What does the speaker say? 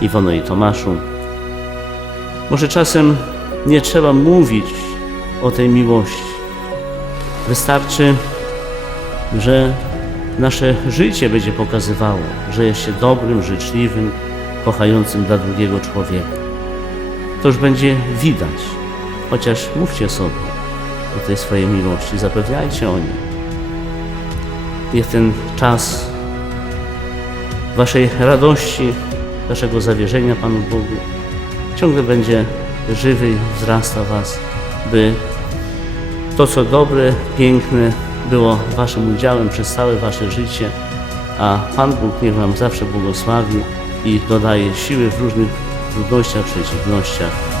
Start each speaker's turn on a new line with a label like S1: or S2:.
S1: Iwono i Tomaszu. Może czasem nie trzeba mówić o tej miłości. Wystarczy, że nasze życie będzie pokazywało, że jest się dobrym, życzliwym, kochającym dla drugiego człowieka. To już będzie widać. Chociaż mówcie sobie o tej swojej miłości, zapewniajcie o niej. Niech ten czas Waszej radości, Waszego zawierzenia Panu Bogu ciągle będzie żywy wzrasta Was, by to, co dobre, piękne było Waszym udziałem przez całe Wasze życie, a Pan Bóg niech Wam zawsze błogosławi i dodaje siły w różnych trudnościach, przeciwnościach.